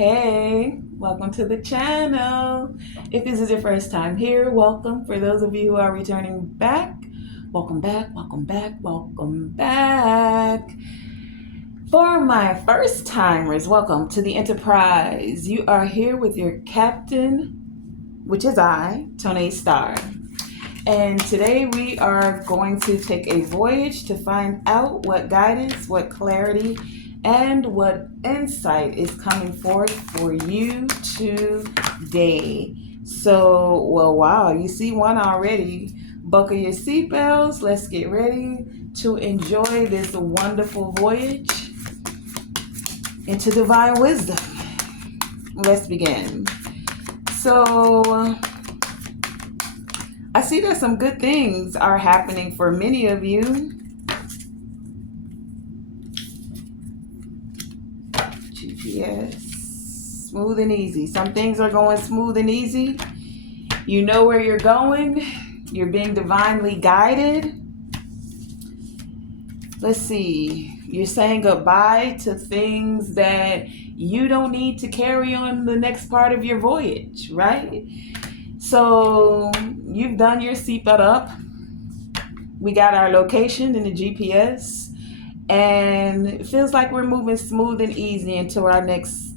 Hey, welcome to the channel. If this is your first time here, welcome. For those of you who are returning back, welcome back, welcome back, welcome back. For my first timers, welcome to the Enterprise. You are here with your captain, which is I, Tonae Star. And today we are going to take a voyage to find out what guidance, what clarity, and what insight is coming forth for you today. So, well, wow, you see one already. Buckle your seatbelts. Let's get ready to enjoy this wonderful voyage into divine wisdom. Let's begin. So, I see that some good things are happening for many of you. GPS, smooth and easy. Some things are going smooth and easy. You know where you're going. You're being divinely guided. Let's see. You're saying goodbye to things that you don't need to carry on the next part of your voyage, right? So you've done your seatbelt up. We got our location in the GPS, and it feels like we're moving smooth and easy into our next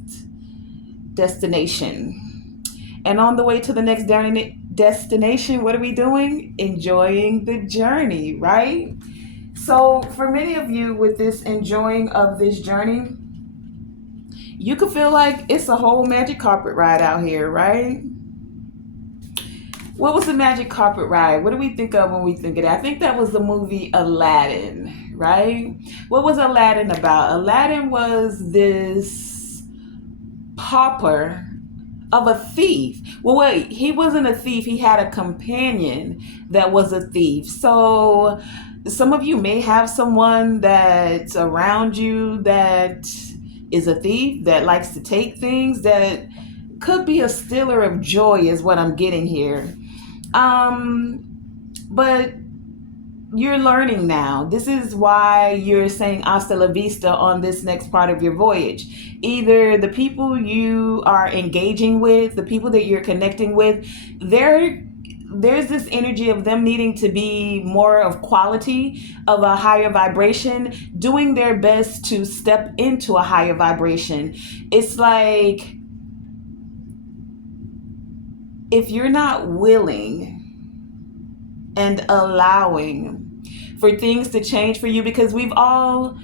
destination. And on the way to the next destination, what are we doing? Enjoying the journey, right? So for many of you with this enjoying of this journey, you could feel like it's a whole magic carpet ride out here, right? What was the magic carpet ride? What do we think of when we think of that? I think that was the movie Aladdin, right? What was Aladdin about? Aladdin was this pauper of a thief. Well, wait, he wasn't a thief. He had a companion that was a thief. So some of you may have someone that's around you that is a thief, that likes to take things, that could be a stealer of joy is what I'm getting here. But you're learning now. This is why you're saying hasta la vista on this next part of your voyage. Either the people you are engaging with, the people that you're connecting with, there's this energy of them needing to be more of quality, of a higher vibration, doing their best to step into a higher vibration. It's like, if you're not willing and allowing for things to change for you, because we've all,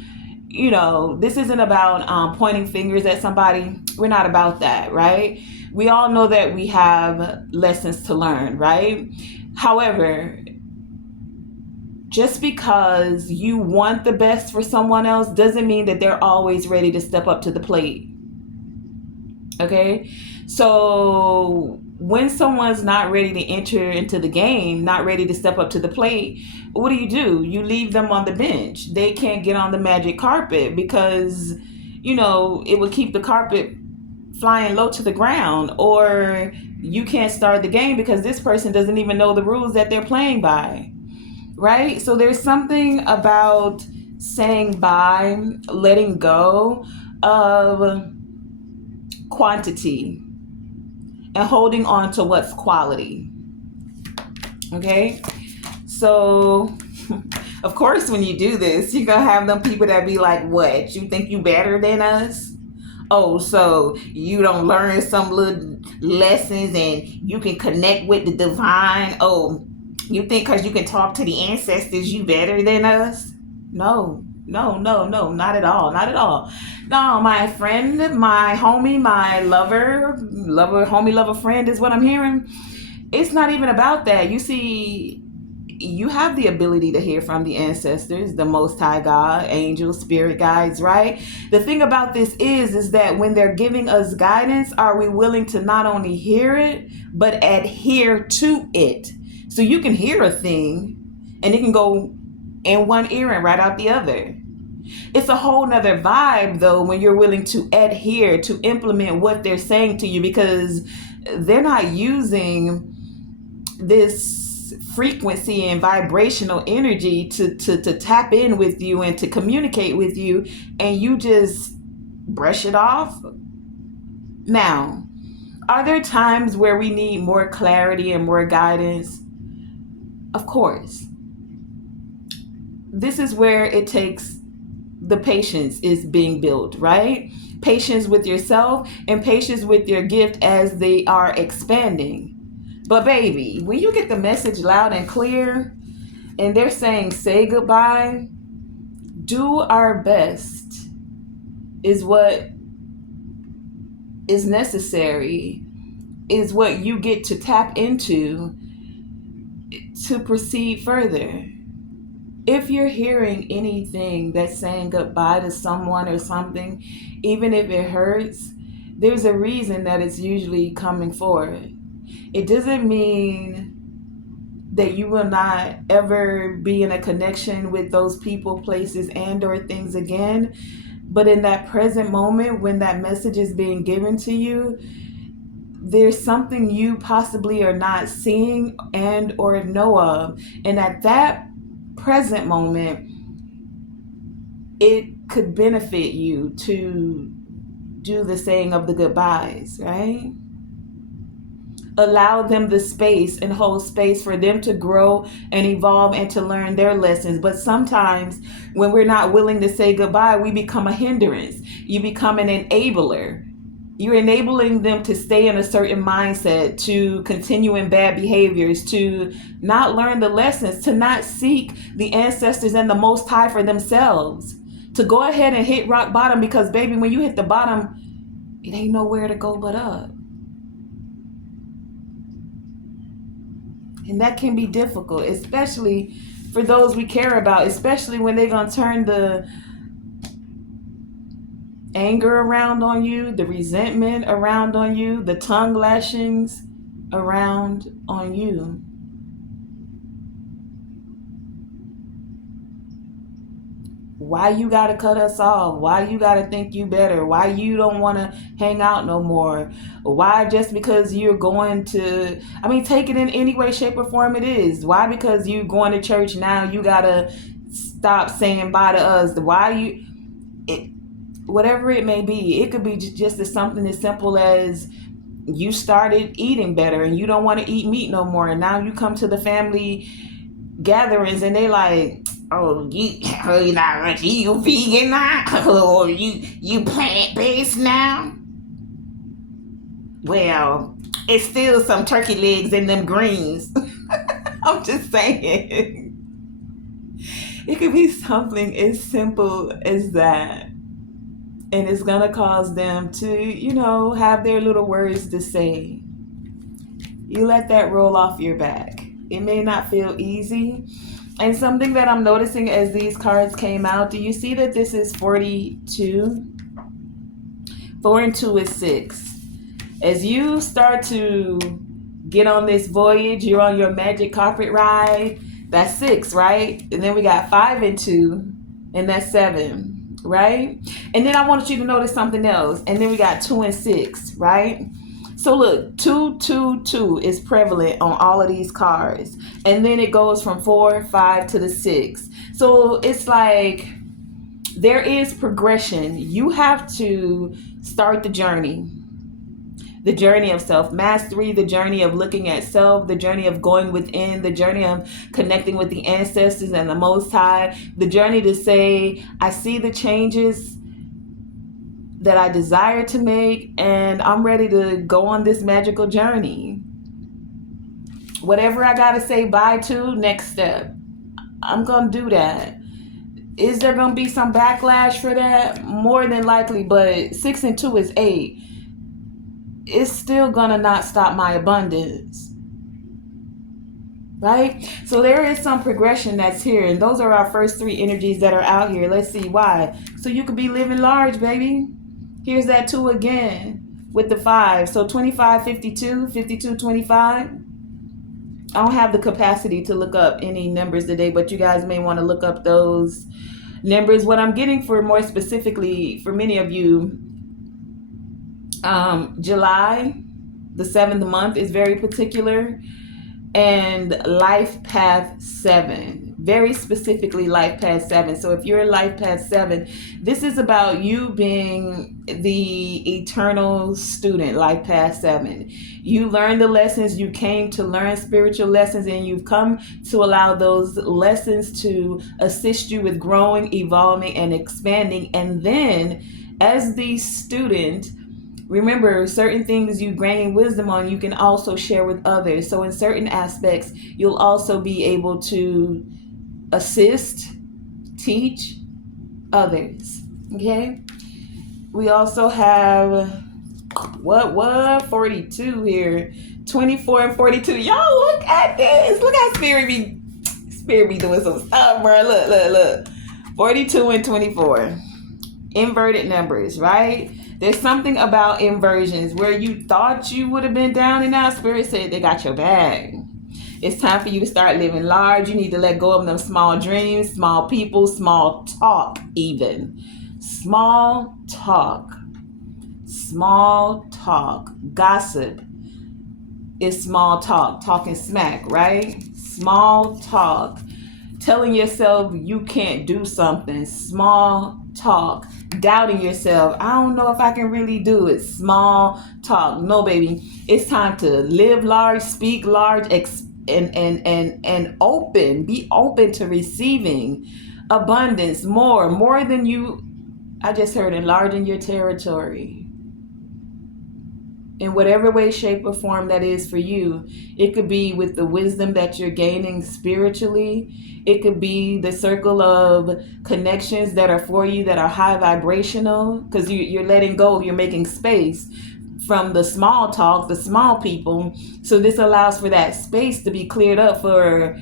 this isn't about pointing fingers at somebody. We're not about that, right? We all know that we have lessons to learn, right? However, just because you want the best for someone else doesn't mean that they're always ready to step up to the plate. Okay? So when someone's not ready to enter into the game, not ready to step up to the plate, what do? You leave them on the bench. They can't get on the magic carpet because, it would keep the carpet flying low to the ground. Or you can't start the game because this person doesn't even know the rules that they're playing by, right? So there's something about saying bye, letting go of quantity and holding on to what's quality. Okay? So, of course, when you do this, you're going to have them people that be like, what? You think you better than us? Oh, so you don't learn some little lessons and you can connect with the divine? Oh, you think because you can talk to the ancestors, you better than us? No, not at all. Not at all. No, my friend, my homie, my lover, homie, lover, friend is what I'm hearing. It's not even about that. You see, you have the ability to hear from the ancestors, the Most High God, angels, spirit guides, right? The thing about this is that when they're giving us guidance, are we willing to not only hear it, but adhere to it? So you can hear a thing and it can go in one ear and right out the other. It's a whole nother vibe, though, when you're willing to adhere, to implement what they're saying to you, because they're not using this frequency and vibrational energy to tap in with you and to communicate with you, and you just brush it off. Now, are there times where we need more clarity and more guidance? Of course. This is where it takes the patience is being built, right? Patience with yourself and patience with your gift as they are expanding. But baby, when you get the message loud and clear and they're saying say goodbye, do our best is what is necessary, is what you get to tap into to proceed further. If you're hearing anything that's saying goodbye to someone or something, even if it hurts, there's a reason that it's usually coming forward. It doesn't mean that you will not ever be in a connection with those people, places, and or things again. But in that present moment, when that message is being given to you, there's something you possibly are not seeing and or know of. And at that present moment, it could benefit you to do the saying of the goodbyes, right? Allow them the space and hold space for them to grow and evolve and to learn their lessons. But sometimes when we're not willing to say goodbye, we become a hindrance. You become an enabler. You're enabling them to stay in a certain mindset, to continue in bad behaviors, to not learn the lessons, to not seek the ancestors and the Most High for themselves, to go ahead and hit rock bottom, because baby, when you hit the bottom, it ain't nowhere to go but up. And that can be difficult, especially for those we care about, especially when they're going to turn the anger around on you, the resentment around on you, the tongue lashings around on you. Why you gotta cut us off? Why you gotta think you better? Why you don't want to hang out no more? Why just because you're going to, I mean, take it in any way, shape, or form it is. Why because you going to church now you gotta stop saying bye to us? Why you, it, whatever it may be. It could be just as something as simple as you started eating better and you don't want to eat meat no more, and now you come to the family gatherings and they like, oh, you not you vegan now, or you plant based now. Well, it's still some turkey legs in them greens. I'm just saying, it could be something as simple as that. And it's going to cause them to, have their little words to say. You let that roll off your back. It may not feel easy. And something that I'm noticing as these cards came out, do you see that this is 42? 4 and 2 is 6. As you start to get on this voyage, you're on your magic carpet ride, that's 6, right? And then we got 5 and 2, and that's 7, right? And then I want you to notice something else. And then we got 2 and 6, right? So look, 2 is prevalent on all of these cards. And then it goes from 4, 5 to the 6. So it's like there is progression. You have to start the journey. The journey of self-mastery, the journey of looking at self, the journey of going within, the journey of connecting with the ancestors and the Most High, the journey to say, I see the changes that I desire to make, and I'm ready to go on this magical journey. Whatever I gotta say bye to, next step, I'm gonna do that. Is there gonna be some backlash for that? More than likely, but 6 and 2 is 8. It's still gonna not stop my abundance, right? So there is some progression that's here, and those are our first 3 energies that are out here. Let's see why. So you could be living large, baby. Here's that 2 again with the 5. So 25, 52, 52, 25. I don't have the capacity to look up any numbers today, but you guys may want to look up those numbers. What I'm getting for more specifically for many of you, July, the 7th month is very particular, and life path 7, very specifically life path 7. So if you're life path 7, this is about you being the eternal student, life path 7. You learned the lessons, you came to learn spiritual lessons, and you've come to allow those lessons to assist you with growing, evolving, and expanding. And then as the student, remember, certain things you gain wisdom on, you can also share with others. So in certain aspects, you'll also be able to assist, teach others. Okay? We also have 42 here. 24 and 42. Y'all look at this. Look how Spirit be doing some stuff, bro. Look. 42 and 24. Inverted numbers, right? There's something about inversions where you thought you would have been down and out. Spirit said they got your back. It's time for you to start living large. You need to let go of them small dreams, small people, small talk even. Small talk. Gossip is small talk. Talking smack, right? Small talk. Telling yourself you can't do something. Small talk. Doubting yourself. I don't know if I can really do it. Small talk. No, baby. It's time to live large, speak large, and open. Be open to receiving abundance, more than you. I just heard enlarging your territory. In whatever way, shape, or form that is for you. It could be with the wisdom that you're gaining spiritually. It could be the circle of connections that are for you that are high vibrational, because you're letting go, you're making space from the small talk, the small people. So this allows for that space to be cleared up for,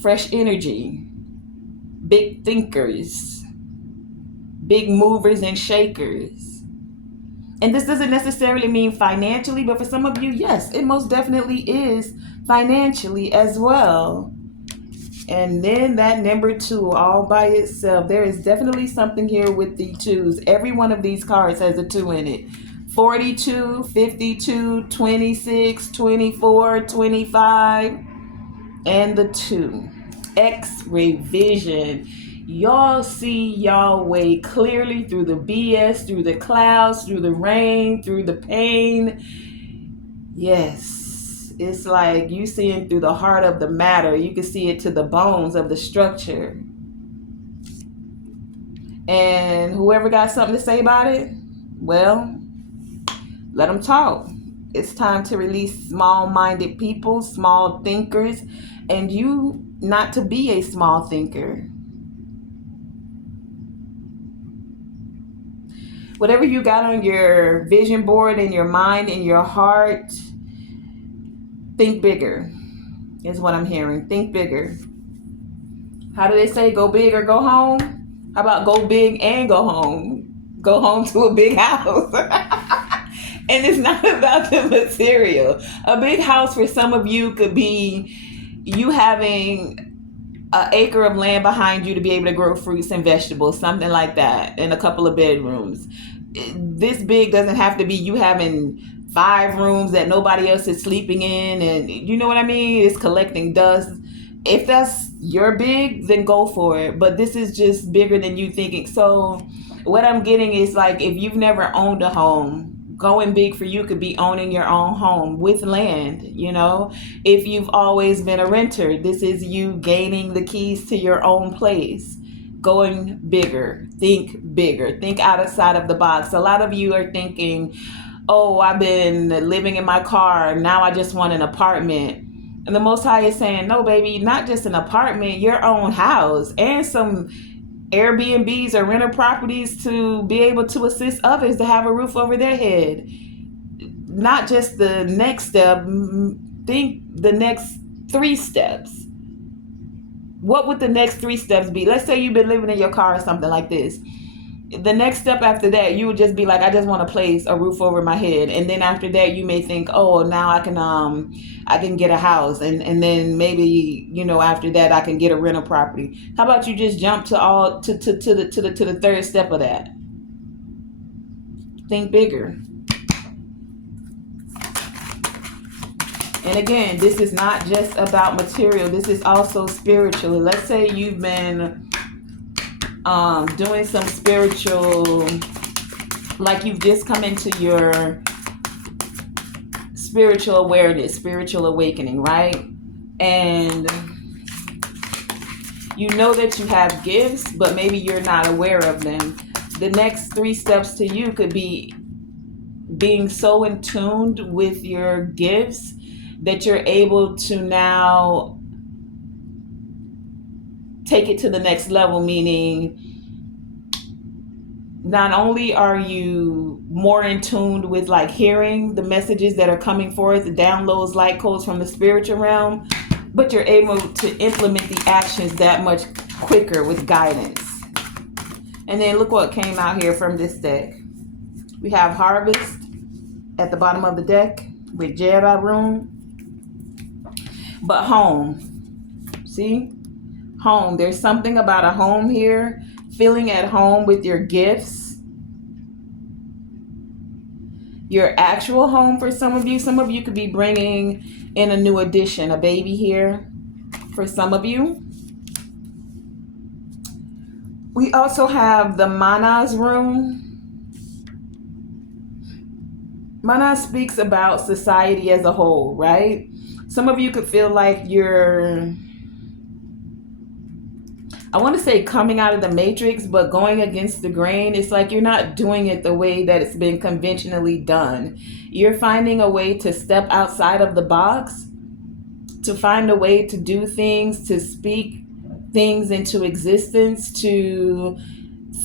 fresh energy, big thinkers, big movers and shakers. And this doesn't necessarily mean financially, but for some of you, yes, it most definitely is financially as well. And then that number 2 all by itself. There is definitely something here with the 2s. Every one of these cards has a 2 in it. 42, 52, 26, 24, 25, and the 2. X-ray vision. Y'all see y'all way clearly through the BS, through the clouds, through the rain, through the pain. Yes, it's like you seeing through the heart of the matter. You can see it to the bones of the structure. And whoever got something to say about it, well, let them talk. It's time to release small-minded people, small thinkers, and you not to be a small thinker. Whatever you got on your vision board, in your mind, in your heart, think bigger is what I'm hearing. Think bigger. How do they say? Go big or go home? How about go big and go home? Go home to a big house. And it's not about the material. A big house for some of you could be you having an acre of land behind you to be able to grow fruits and vegetables, something like that, and a couple of bedrooms. This big doesn't have to be you having 5 rooms that nobody else is sleeping in, and you know what I mean? It's collecting dust. If that's your big, then go for it. But this is just bigger than you thinking. So what I'm getting is like, if you've never owned a home, going big for you could be owning your own home with land, If you've always been a renter, this is you gaining the keys to your own place. Going bigger, think outside of the box. A lot of you are thinking, oh, I've been living in my car, now I just want an apartment. And the Most High is saying, no, baby, not just an apartment, your own house, and some Airbnbs or rental properties to be able to assist others to have a roof over their head. Not just the next step, think the next 3 steps. What would the next 3 steps be? Let's say you've been living in your car or something like this. The next step after that, you would just be like, I just want to place a roof over my head. And then after that, you may think, oh, now I can get a house. And then maybe, after that, I can get a rental property. How about you just jump to the 3rd step of that? Think bigger. And again, this is not just about material. This is also spiritual. Let's say you've been doing some spiritual, like you've just come into your spiritual awareness, spiritual awakening, right? And you know that you have gifts, but maybe you're not aware of them. The next 3 steps to you could be being so in tuned with your gifts that you're able to now take it to the next level, meaning not only are you more in tune with like hearing the messages that are coming forth, the downloads, light codes from the spiritual realm, but you're able to implement the actions that much quicker with guidance. And then look what came out here from this deck. We have Harvest at the bottom of the deck with Jedi Rune. But home. See? Home. There's something about a home here. Feeling at home with your gifts. Your actual home for some of you. Some of you could be bringing in a new addition, a baby here for some of you. We also have the Manas Rune. Mana speaks about society as a whole, right? Some of you could feel like you're, I want to say coming out of the matrix, but going against the grain. It's like you're not doing it the way that it's been conventionally done. You're finding a way to step outside of the box, to find a way to do things, to speak things into existence, to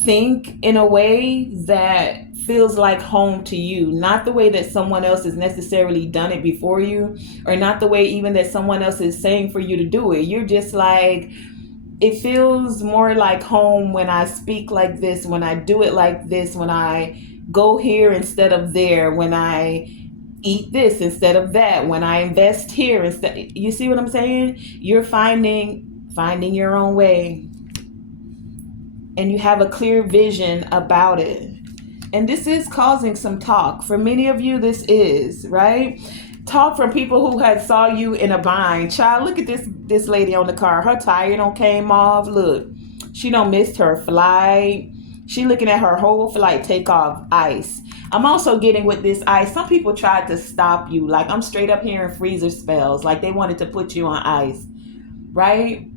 think in a way that feels like home to you, not the way that someone else has necessarily done it before you, or not the way even that someone else is saying for you to do it. You're just like, it feels more like home when I speak like this, when I do it like this, when I go here instead of there, when I eat this instead of that, when I invest here instead. You see what I'm saying? You're finding your own way, and you have a clear vision about it. And this is causing some talk. For many of you, this is, right? Talk from people who had saw you in a bind. Child, look at this lady on the car. Her tire don't came off. Look, she don't missed her flight. She looking at her whole flight take off ice. I'm also getting with this ice. Some people tried to stop you. Like, I'm straight up hearing freezer spells. Like, they wanted to put you on ice, right?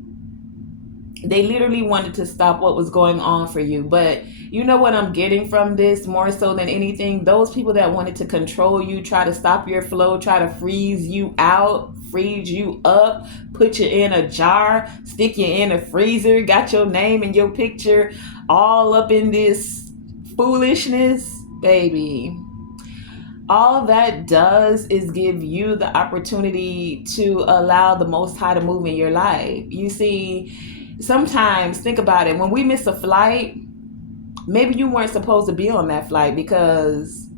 They literally wanted to stop what was going on for you. But you know what I'm getting from this more so than anything? Those people that wanted to control you, try to stop your flow, try to freeze you out, freeze you up, put you in a jar, stick you in a freezer, got your name and your picture all up in this foolishness, baby. All that does is give you the opportunity to allow the Most High to move in your life. You see, sometimes, think about it, when we miss a flight, maybe you weren't supposed to be on that flight because,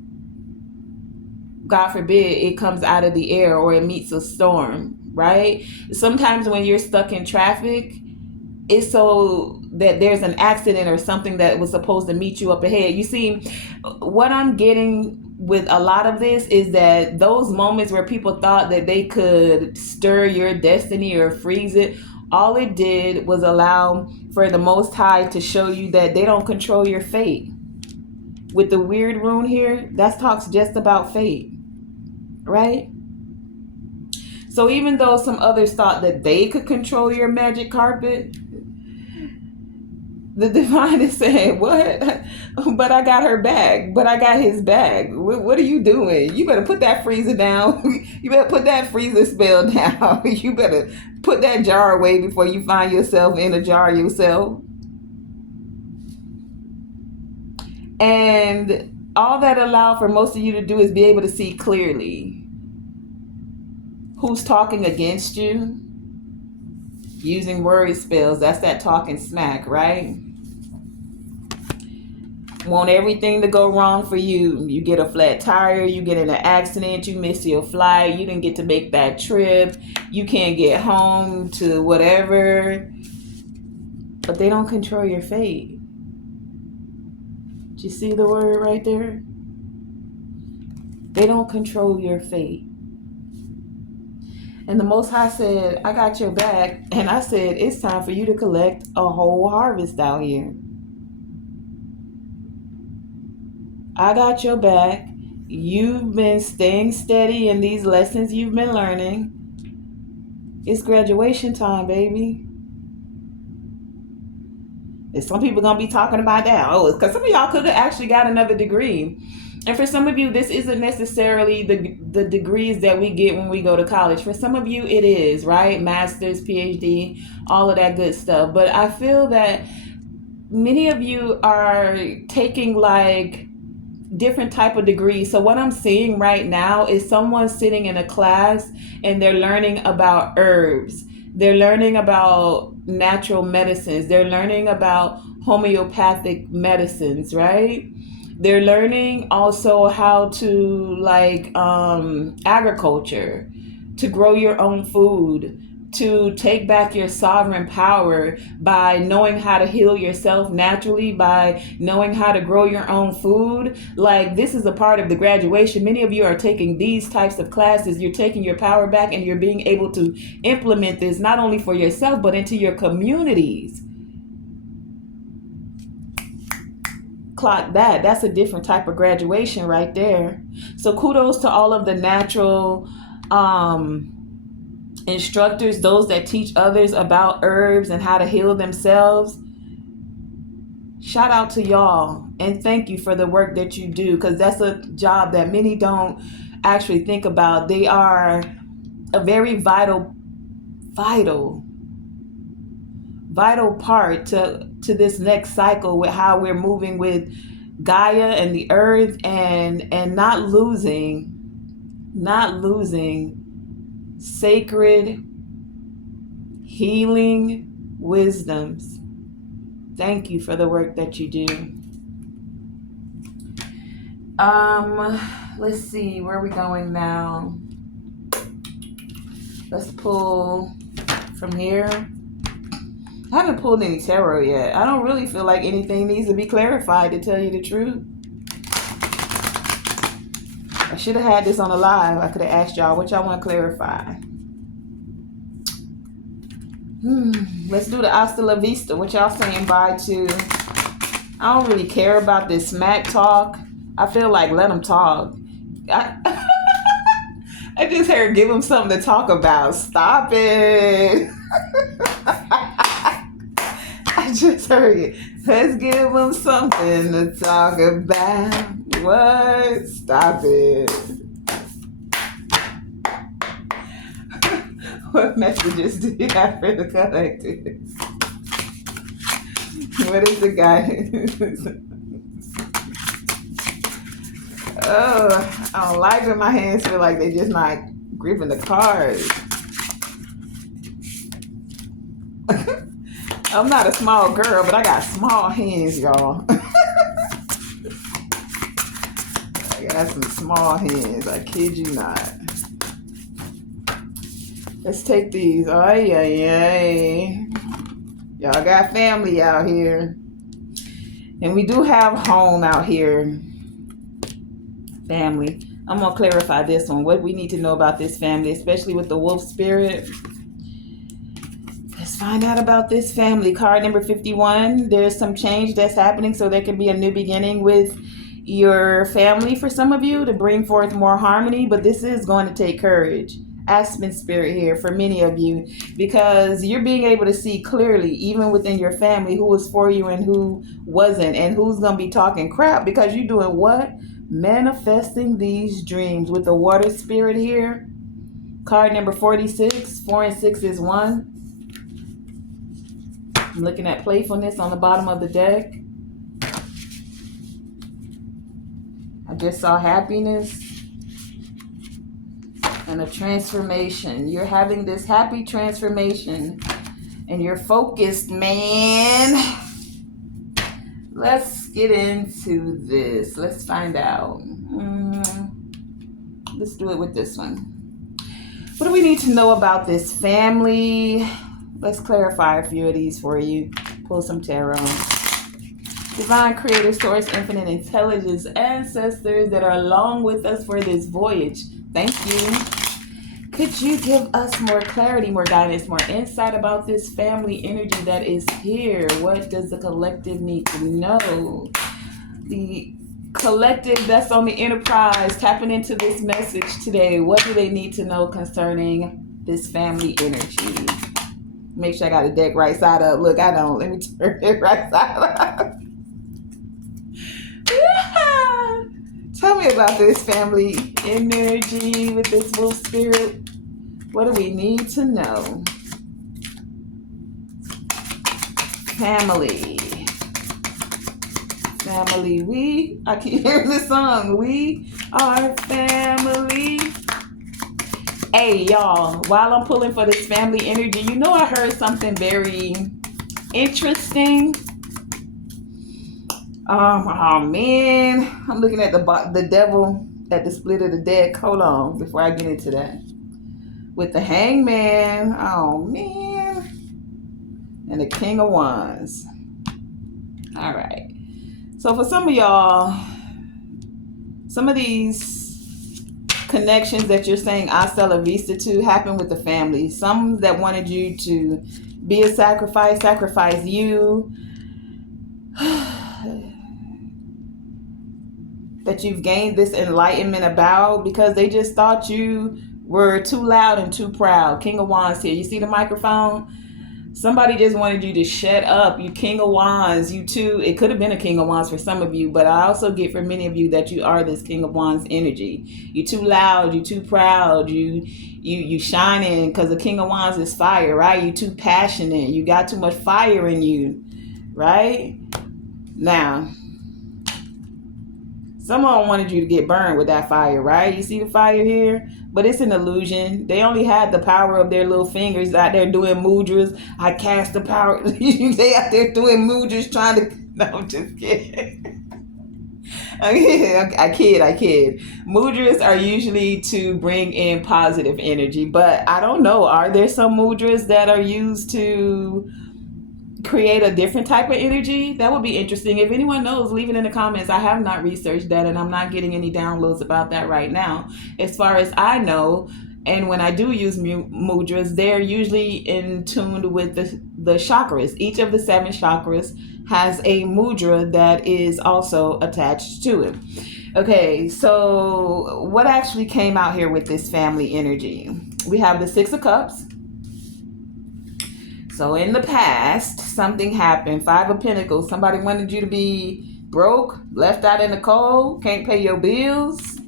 God forbid, it comes out of the air or it meets a storm, right? Sometimes when you're stuck in traffic, it's so that there's an accident or something that was supposed to meet you up ahead. You see, what I'm getting with a lot of this is that those moments where people thought that they could stir your destiny or freeze it, all it did was allow for the Most High to show you that they don't control your fate. With the weird rune here, that talks just about fate, right? So even though some others thought that they could control your magic carpet, the divine is saying, what? But I got her bag. But I got his bag. What are you doing? You better put that freezer down. You better put that freezer spell down. You better put that jar away before you find yourself in a jar yourself. And all that allowed for most of you to do is be able to see clearly who's talking against you, using word spells. That's that talking smack, right? Want everything to go wrong for you. You get a flat tire, you get in an accident, you miss your flight, you didn't get to make that trip, you can't get home to whatever. But they don't control your fate. Did you see the word right there? They don't control your fate. And the Most High said, I got your back. And I said, it's time for you to collect a whole harvest out here. I got your back. You've been staying steady in these lessons you've been learning. It's graduation time, baby. And some people gonna be talking about that. Oh, because some of y'all could have actually got another degree. And for some of you, this isn't necessarily the degrees that we get when we go to college. For some of you, it is, right? Master's, PhD, all of that good stuff. But I feel that many of you are taking like different type of degrees. So what I'm seeing right now is someone sitting in a class and they're learning about herbs. They're learning about natural medicines. They're learning about homeopathic medicines, right? They're learning also how to like agriculture, to grow your own food, to take back your sovereign power by knowing how to heal yourself naturally, by knowing how to grow your own food. Like, this is a part of the graduation. Many of you are taking these types of classes. You're taking your power back and you're being able to implement this not only for yourself, but into your communities. Clock that. That's a different type of graduation right there. So kudos to all of the natural instructors, those that teach others about herbs and how to heal themselves. Shout out to y'all and thank you for the work that you do, because that's a job that many don't actually think about. They are a very vital part to this next cycle with how we're moving with Gaia and the earth, and not losing sacred healing wisdoms. Thank you for the work that you do. Let's see, where are we going now? Let's pull from here. I haven't pulled any tarot yet. I don't really feel like anything needs to be clarified, to tell you the truth. I should have had this on a live. I could have asked y'all what y'all want to clarify. Let's do the hasta la vista. What y'all saying bye to? I don't really care about this smack talk. I feel like let them talk. I just heard give them something to talk about. Stop it. I just heard it. Let's give them something to talk about. What? Stop it. What messages do you have for the collective? What is the guidance? Oh, I don't like when my hands feel like they're just not gripping the cards. I'm not a small girl, but I got small hands, y'all. I got some small hands. I kid you not. Let's take these. Ay, ay, ay. Y'all got family out here. And we do have home out here. Family. I'm going to clarify this one. What we need to know about this family, especially with the wolf spirit. Let's find out about this family. Card number 51. There's some change that's happening, so there can be a new beginning with your family for some of you to bring forth more harmony, but this is going to take courage. Aspen spirit here for many of you, because you're being able to see clearly, even within your family, who was for you and who wasn't, and who's going to be talking crap, because you're doing what? Manifesting these dreams with the water spirit here. Card number 46. 4 and 6 is 1. I'm looking at playfulness on the bottom of the deck. I just saw happiness and a transformation. You're having this happy transformation and you're focused, man. Let's get into this. Let's find out. Let's do it with this one. What do we need to know about this family? Let's clarify a few of these for you. Pull some tarot. Divine Creator, Source, Infinite Intelligence, ancestors that are along with us for this voyage. Thank you. Could you give us more clarity, more guidance, more insight about this family energy that is here? What does the collective need to know? The collective that's on the Enterprise tapping into this message today. What do they need to know concerning this family energy? Make sure I got the deck right side up. Look, I don't. Let me turn it right side up. Yeah. Tell me about this family energy with this little spirit. What do we need to know? Family. Family. I keep hearing this song. We are family. Hey, y'all, while I'm pulling for this family energy, you know I heard something very interesting. Oh man, I'm looking at the devil at the split of the deck. Hold on, before I get into that. With the Hangman, oh man, and the King of Wands. All right. So for some of y'all, some of these connections that you're saying hasta la vista to happen with the family. Some that wanted you to be a sacrifice you. That you've gained this enlightenment about because they just thought you were too loud and too proud. King of Wands here. You see the microphone? Somebody just wanted you to shut up. You King of Wands. You too. It could have been a King of Wands for some of you, but I also get for many of you that you are this King of Wands energy. You too loud. You too proud. You shining because the King of Wands is fire, right? You too passionate. You got too much fire in you, right? Now, someone wanted you to get burned with that fire, right? You see the fire here? But it's an illusion. They only had the power of their little fingers out there doing mudras. I cast the power. They out there doing mudras trying to... No, I'm just kidding. I kid. Mudras are usually to bring in positive energy. But I don't know. Are there some mudras that are used to create a different type of energy? That would be interesting. If anyone knows, leave it in the comments. I have not researched that, and I'm not getting any downloads about that right now. As far as I know, and when I do use mudras, they're usually in tune with the chakras. Each of the 7 chakras has a mudra that is also attached to it. Okay, so what actually came out here with this family energy? We have the 6 of Cups. So in the past, something happened. 5 of Pentacles. Somebody wanted you to be broke, left out in the cold, can't pay your bills.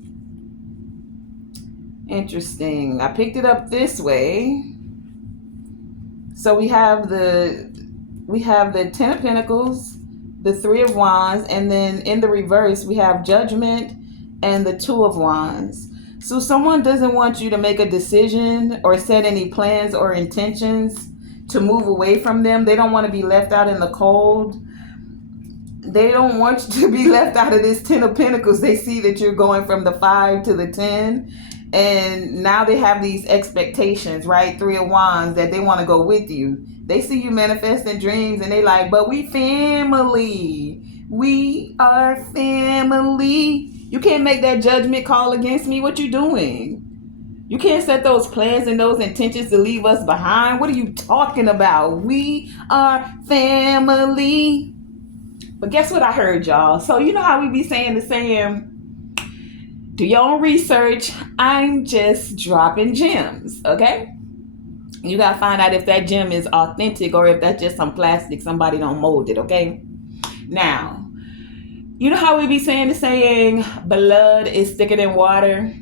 Interesting. I picked it up this way. So we have the 10 of Pentacles, the 3 of Wands, and then in the reverse, we have Judgment and the 2 of Wands. So someone doesn't want you to make a decision or set any plans or intentions to move away from them. They don't want to be left out in the cold. They don't want you to be left out of this 10 of Pentacles. They see that you're going from the 5 to the 10. And now they have these expectations, right? 3 of Wands, that they want to go with you. They see you manifesting dreams and they like, but we family. We are family. You can't make that judgment call against me. What you doing? You can't set those plans and those intentions to leave us behind. What are you talking about? We are family. But guess what I heard, y'all? So you know how we be saying the saying, do your own research. I'm just dropping gems, okay? You got to find out if that gem is authentic or if that's just some plastic. Somebody don't mold it, okay? Now, you know how we be saying the saying, blood is thicker than water?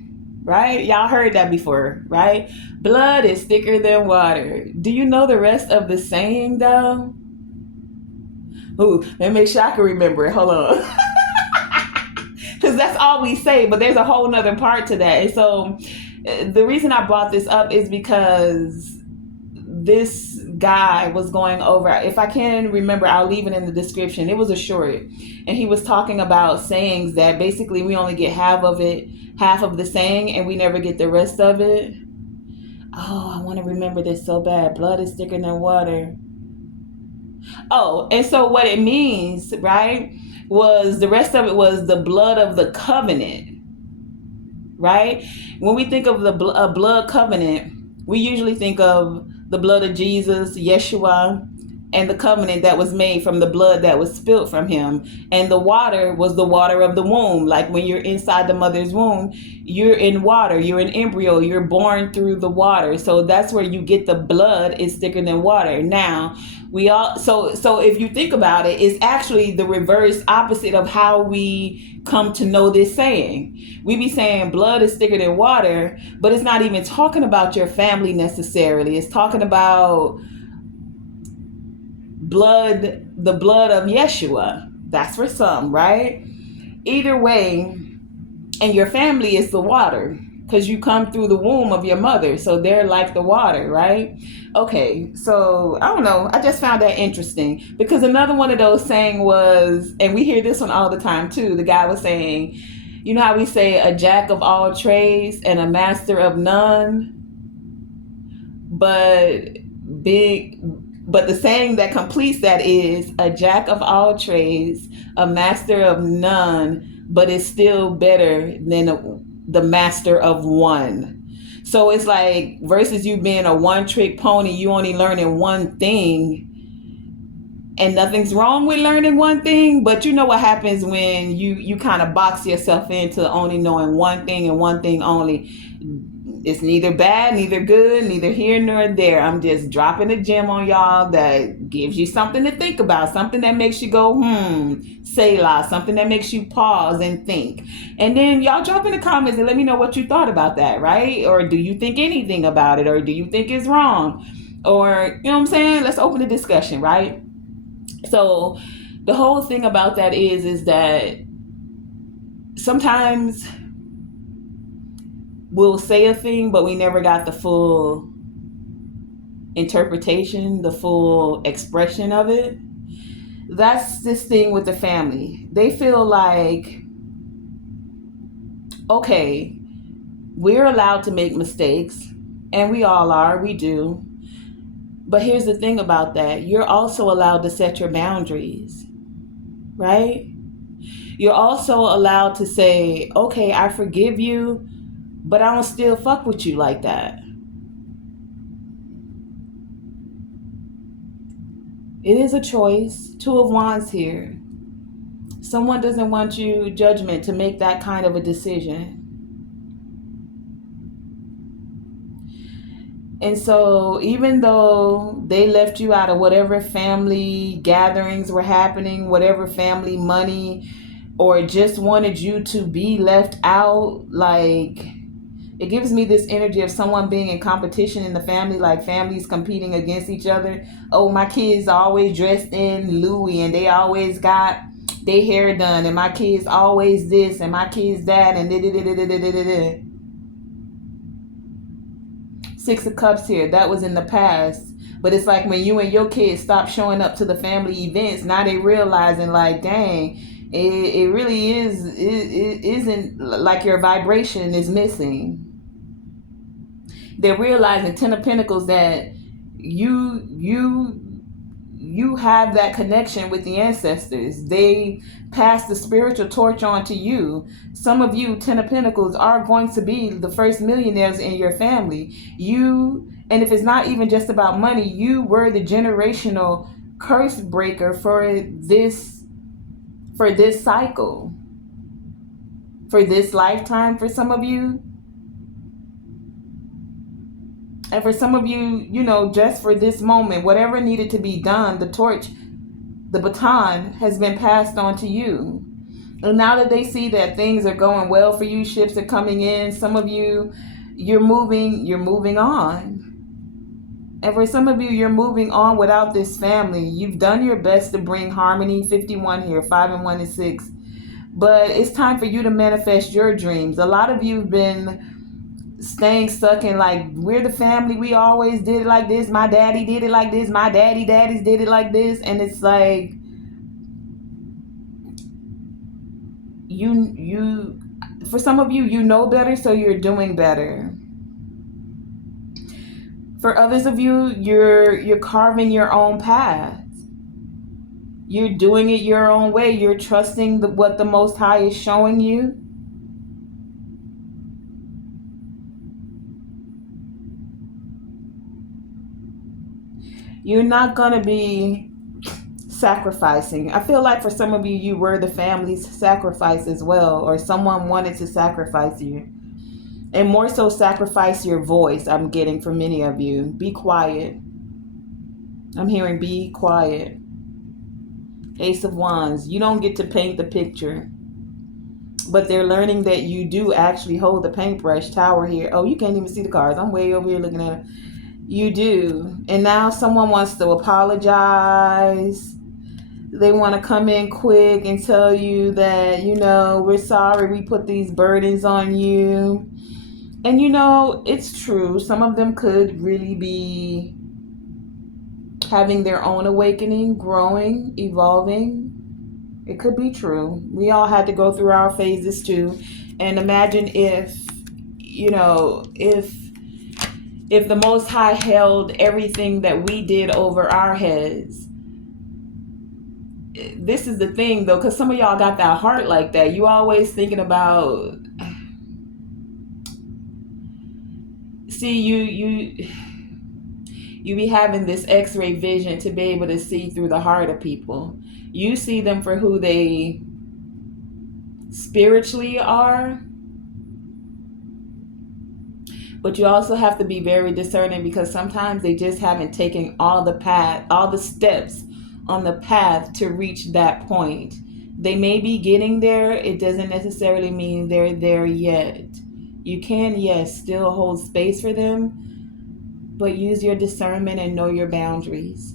Right? Y'all heard that before, right? Blood is thicker than water. Do you know the rest of the saying, though? Ooh, let me make sure I can remember it. Hold on. Because that's all we say, but there's a whole nother part to that. And so the reason I brought this up is because this guy was going over, if I can remember, I'll leave it in the description. It was a short, and he was talking about sayings that basically we only get half of it, half of the saying, and we never get the rest of it. Oh, I want to remember this so bad. Blood is thicker than water. Oh, and so what it means, right, was the rest of it was the blood of the covenant. right? When we think of the blood covenant, we usually think of the blood of Jesus, Yeshua, and the covenant that was made from the blood that was spilled from him. And the water was the water of the womb. Like when you're inside the mother's womb, you're in water, you're an embryo, you're born through the water. So that's where you get the blood is thicker than water. Now, we all so if you think about it, it's actually the reverse opposite of how we come to know this saying. We be saying blood is thicker than water, but it's not even talking about your family necessarily. It's talking about blood, the blood of Yeshua. That's for some, right? Either way, and your family is the water because you come through the womb of your mother. So they're like the water, right? Okay, so I don't know. I just found that interesting because another one of those saying was, and we hear this one all the time too. The guy was saying, you know how we say a jack of all trades and a master of none, but big but the saying that completes that is a jack of all trades, a master of none, but it's still better than the master of one. So it's like versus you being a one trick pony, you only learning one thing, and nothing's wrong with learning one thing, but you know what happens when you kind of box yourself into only knowing one thing and one thing only. It's neither bad, neither good, neither here nor there. I'm just dropping a gem on y'all that gives you something to think about, something that makes you go, Selah, something that makes you pause and think. And then y'all drop in the comments and let me know what you thought about that, right? Or do you think anything about it? Or do you think it's wrong? Or, you know what I'm saying? Let's open the discussion, right? So the whole thing about that is that sometimes we'll say a thing, but we never got the full interpretation, the full expression of it. That's this thing with the family. They feel like, okay, we're allowed to make mistakes, and we all are, we do. But here's the thing about that. You're also allowed to set your boundaries, right? You're also allowed to say, okay, I forgive you, but I don't still fuck with you like that. It is a choice. Two of Wands here. Someone doesn't want you, judgment, to make that kind of a decision. And so even though they left you out of whatever family gatherings were happening, whatever family money, or just wanted you to be left out, like, it gives me this energy of someone being in competition in the family, like families competing against each other. Oh, my kids are always dressed in Louis and they always got their hair done, and my kids always this and my kids that, and da-da-da-da-da-da-da-da. Six of Cups here. That was in the past. But it's like when you and your kids stop showing up to the family events, now they realizing like, dang, it really it isn't like your vibration is missing. They're realizing, Ten of Pentacles, that you have that connection with the ancestors. They pass the spiritual torch on to you. Some of you, Ten of Pentacles, are going to be the first millionaires in your family. And if it's not even just about money, you were the generational curse breaker for this cycle, for this lifetime for some of you. And for some of you, just for this moment, whatever needed to be done, the torch, the baton has been passed on to you. And now that they see that things are going well for you, ships are coming in, some of you, you're moving on. And for some of you, you're moving on without this family. You've done your best to bring harmony. 51 here, 5 and 1 and 6. But it's time for you to manifest your dreams. A lot of you have been staying stuck in like, we're the family, we always did it like this, my daddy did it like this, my daddies did it like this. And it's like, you for some of you, you know better, so you're doing better. For others of you, you're carving your own path. You're doing it your own way. You're trusting what the Most High is showing you. You're not going to be sacrificing. I feel like for some of you, you were the family's sacrifice as well, or someone wanted to sacrifice you. And more so, sacrifice your voice, I'm getting from many of you. Be quiet. I'm hearing be quiet. Ace of Wands. You don't get to paint the picture. But they're learning that you do actually hold the paintbrush. Tower here. Oh, you can't even see the cards. I'm way over here looking at it. You do. And now someone wants to apologize. They want to come in quick and tell you that, we're sorry we put these burdens on you. And it's true. Some of them could really be having their own awakening, growing, evolving. It could be true. We all had to go through our phases too. And imagine if the Most High held everything that we did over our heads. This is the thing though, because some of y'all got that heart like that. You always thinking about, see, you be having this x-ray vision to be able to see through the heart of people. You see them for who they spiritually are, but you also have to be very discerning, because sometimes they just haven't taken all the steps on the path to reach that point. They may be getting there. It doesn't necessarily mean they're there yet. You can, yes, still hold space for them, but use your discernment and know your boundaries.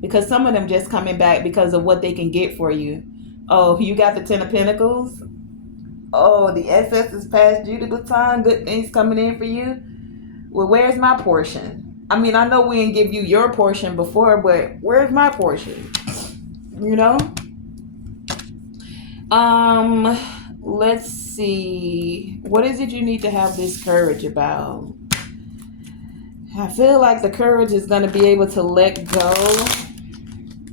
Because some of them just coming back because of what they can get for you. Oh, you got the Ten of Pentacles? Oh, the SS is past due the baton. Good things coming in for you. Well, where's my portion? I mean, I know we didn't give you your portion before, but where's my portion? Let's see. What is it you need to have this courage about? I feel like the courage is going to be able to let go.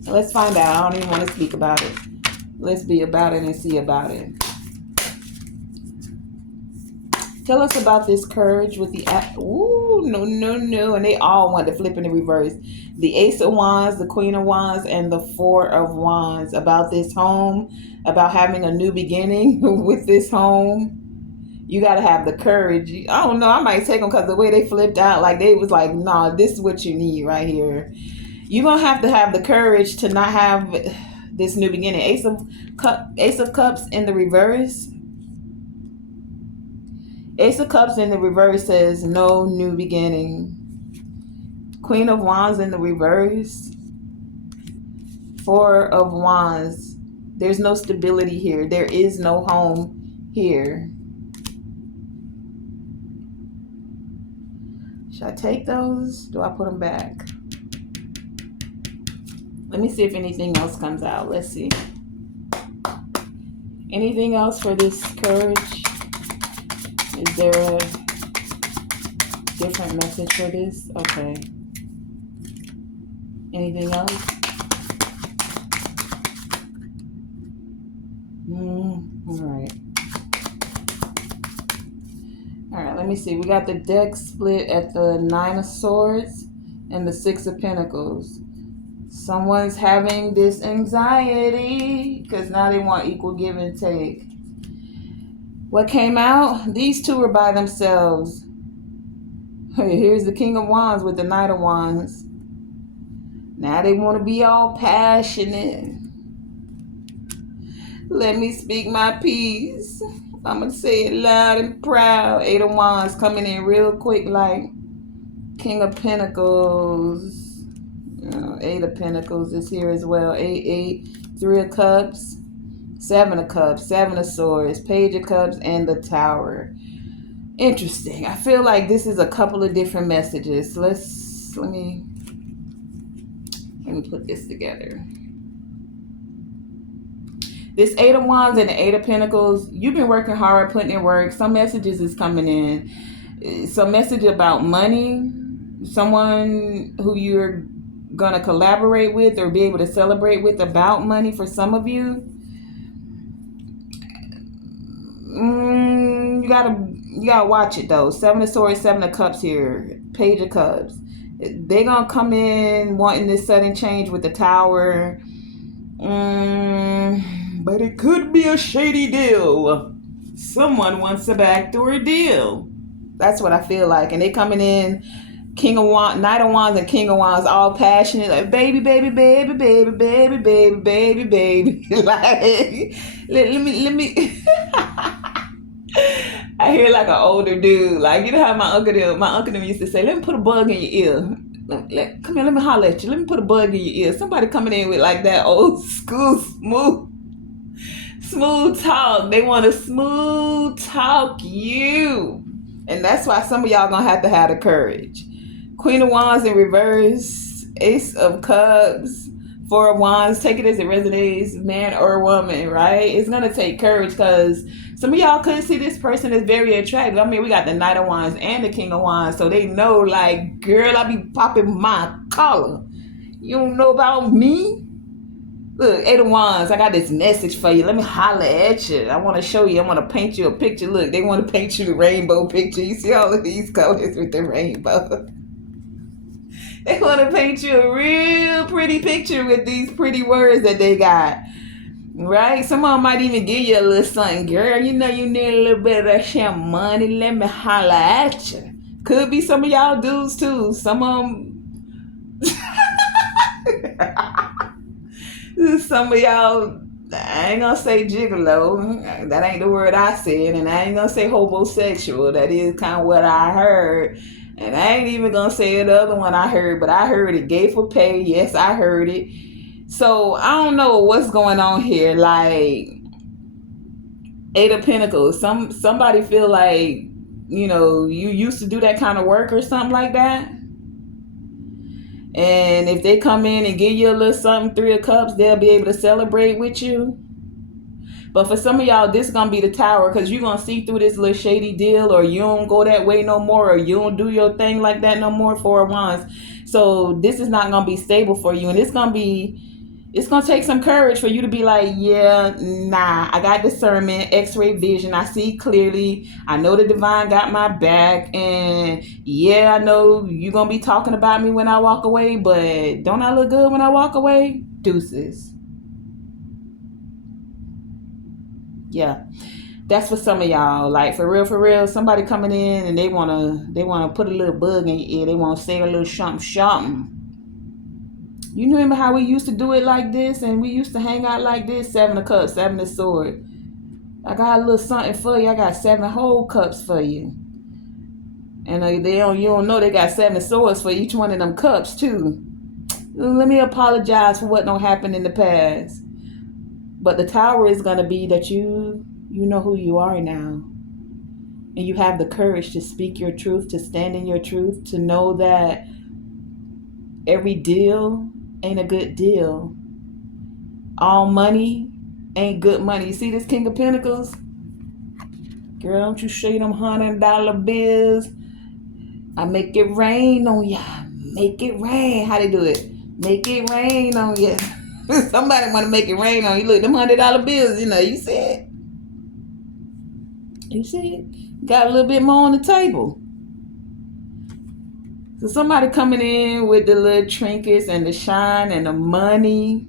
Let's find out. I don't even want to speak about it. Let's be about it and see about it. Tell us about this courage with the... Ooh, no. And they all want to flip in the reverse. The Ace of Wands, the Queen of Wands, and the Four of Wands. About this home, about having a new beginning with this home. You got to have the courage. I don't know. I might take them because the way they flipped out, like they was like, nah, this is what you need right here. You're going to have the courage to not have this new beginning. Ace of Cups in the reverse. Ace of Cups in the reverse says no new beginning. Queen of Wands in the reverse. Four of Wands. There's no stability here. There is no home here. Should I take those? Do I put them back? Let me see if anything else comes out. Let's see. Anything else for this courage? Is there a different message for this? Okay. Anything else? All right. All right, let me see. We got the deck split at the Nine of Swords and the Six of Pentacles. Someone's having this anxiety because now they want equal give and take. What came out? These two are by themselves. Hey, here's the King of Wands with the Knight of Wands. Now they want to be all passionate. Let me speak my piece. I'm going to say it loud and proud. Eight of Wands coming in real quick like King of Pentacles. Eight of Pentacles is here as well. 8, Three of Cups. Seven of Cups, Seven of Swords, Page of Cups, and the Tower. Interesting. I feel like this is a couple of different messages. Let me put this together. This Eight of Wands and the Eight of Pentacles, you've been working hard, putting in work. Some messages is coming in. Some message about money. Someone who you're going to collaborate with or be able to celebrate with about money for some of you. You gotta watch it though. Seven of Swords, Seven of Cups here. Page of Cups. They gonna come in wanting this sudden change with the Tower. But it could be a shady deal. Someone wants a backdoor deal. That's what I feel like. And they coming in King of Wands, Knight of Wands, and King of Wands, all passionate, like baby, baby, baby, baby, baby, baby, baby, baby. Like, let me. I hear like an older dude, like you know how my uncle them used to say, "Let me put a bug in your ear. Come here, let me holler at you. Let me put a bug in your ear." Somebody coming in with like that old school smooth talk. They want to smooth talk you, and that's why some of y'all gonna have to have the courage. Queen of Wands in reverse, Ace of Cups, Four of Wands. Take it as it resonates, man or woman, right? It's gonna take courage because some of y'all could see this person as very attractive. I mean, we got the Knight of Wands and the King of Wands, so they know, like, girl, I be popping my collar. You don't know about me? Look, Eight of Wands, I got this message for you. Let me holler at you. I want to show you. I want to paint you a picture. Look, they want to paint you the rainbow picture. You see all of these colors with the rainbow. They want to paint you a real pretty picture with these pretty words that they got. Right? Some of them might even give you a little something. Girl, you know you need a little bit of that shit money. Let me holler at you. Could be some of y'all dudes too. Some of them... Some of y'all, I ain't gonna say gigolo. That ain't the word I said. And I ain't gonna say homosexual. That is kind of what I heard. And I ain't even gonna say the other one I heard, but I heard it. Gay for pay. Yes, I heard it. So I don't know what's going on here. Like Eight of Pentacles. Somebody feel like, you know, you used to do that kind of work or something like that. And if they come in and give you a little something, Three of Cups, they'll be able to celebrate with you. But for some of y'all, this is going to be the Tower because you're going to see through this little shady deal, or you don't go that way no more, or you don't do your thing like that no more. Four of Wands. So this is not going to be stable for you. And it's going to take some courage for you to be like, yeah, nah, I got discernment, x-ray vision. I see clearly. I know the divine got my back. And yeah, I know you're going to be talking about me when I walk away, but don't I look good when I walk away? Deuces. Yeah. That's for some of y'all. Like for real, somebody coming in and they wanna put a little bug in your ear. They wanna say a little something. You remember how we used to do it like this, and we used to hang out like this? Seven of Cups, Seven of Swords. I got a little something for you. I got 7 whole cups for you. And you don't know they got 7 swords for each one of them cups too. Let me apologize for what don't happen in the past. But the Tower is gonna be that you know who you are now. And you have the courage to speak your truth, to stand in your truth, to know that every deal ain't a good deal. All money ain't good money. You see this King of Pentacles? Girl, don't you shade them $100 bills. I make it rain on ya. Make it rain. How they do it? Make it rain on ya. Somebody want to make it rain on you. Look, them $100 bills, you see it? You see it? Got a little bit more on the table. So somebody coming in with the little trinkets and the shine and the money.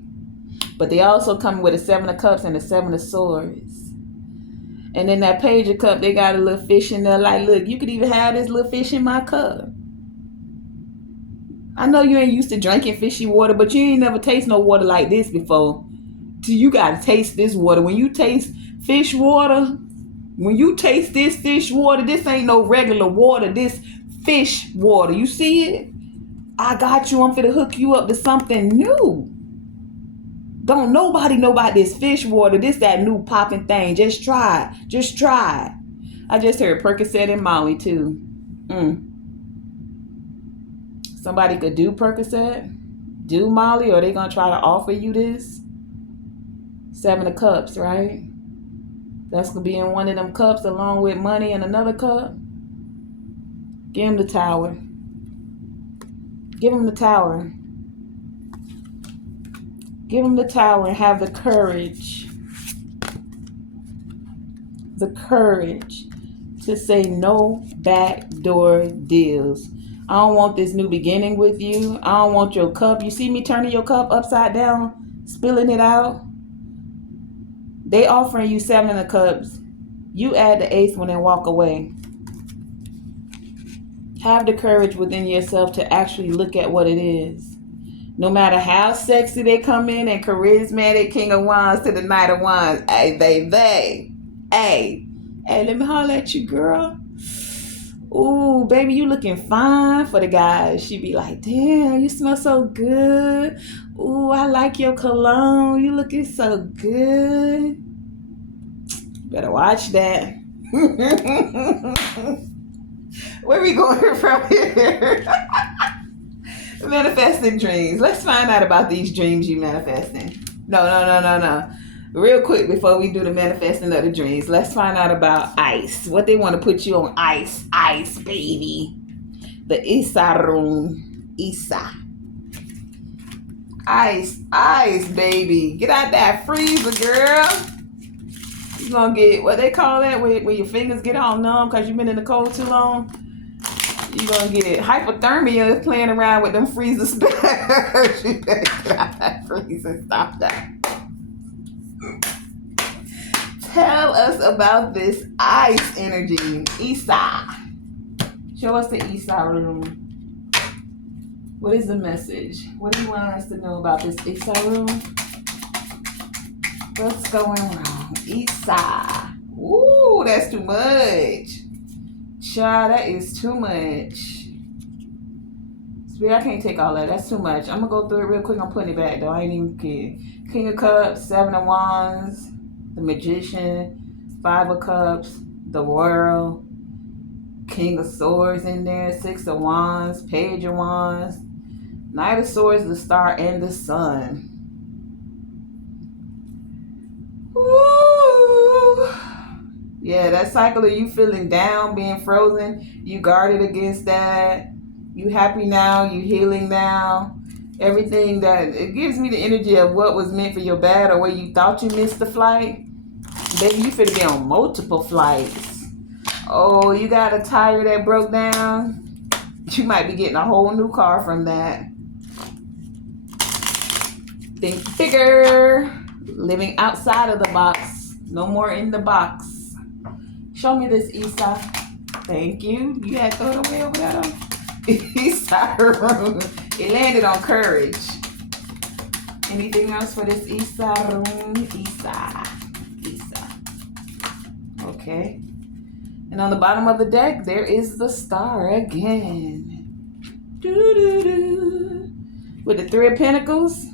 But they also come with a 7 of Cups and a 7 of Swords. And in that Page of Cup, they got a little fish in there. Like, look, you could even have this little fish in my cup. I know you ain't used to drinking fishy water, but you ain't never taste no water like this before. So you got to taste this water. When you taste fish water, when you taste this fish water, this ain't no regular water. This fish water. You see it? I got you. I'm finna hook you up to something new. Don't nobody know about this fish water. This that new popping thing. Just try it. Just try it. I just heard Percocet and Molly too. Somebody could do Percocet, do Molly, or they gonna try to offer you this. 7 of Cups, right? That's gonna be in one of them cups along with money in another cup. Give him the Tower. Give him the Tower. Give him the Tower and have the courage. The courage to say no backdoor deals. I don't want this new beginning with you. I don't want your cup. You see me turning your cup upside down, spilling it out? They offering you 7 of cups. You add the 8th one and walk away. Have the courage within yourself to actually look at what it is. No matter how sexy they come in and charismatic, King of Wands to the Knight of Wands. Hey, baby. Hey, let me holler at you, girl. Ooh, baby, you looking fine for the guys. She be like, damn, you smell so good. Ooh, I like your cologne. You looking so good. Better watch that. Where we going from here? Manifesting dreams. Let's find out about these dreams you manifesting. No. Real quick before we do the manifesting of the dreams, let's find out about ice. What they want to put you on ice. Ice, baby. The Isa room. Isa. Ice, baby. Get out that freezer, girl. You're going to get, what they call that, where your fingers get all numb because you've been in the cold too long. You're going to get hypothermia playing around with them freezer spares. You better get out that freezer. Stop that. Tell us about this ice energy. Isa. Show us the Isa room. What is the message? What do you want us to know about this Isa room? What's going wrong? Isa. Ooh, that's too much. Child, that is too much. Spirit, I can't take all that. That's too much. I'm going to go through it real quick. I'm putting it back, though. I ain't even kidding. King of Cups, 7 of Wands, the Magician, 5 of Cups, the World, King of Swords in there, 6 of Wands, Page of Wands, Knight of Swords, the Star, and the Sun. Ooh. Yeah, that cycle of you feeling down, being frozen, you guarded against that. You happy now, you healing now. Everything that, it gives me the energy of what was meant for your bad or where you thought you missed the flight. Baby, you finna be on multiple flights. Oh, you got a tire that broke down. You might be getting a whole new car from that. Think bigger. Living outside of the box. No more in the box. Show me this, Isa. Thank you. You had to throw it away over there, though. Isa room. It landed on courage. Anything else for this Isa room? Isa. Okay. And on the bottom of the deck, there is the Star again. Doo-doo-doo. With the 3 of Pentacles.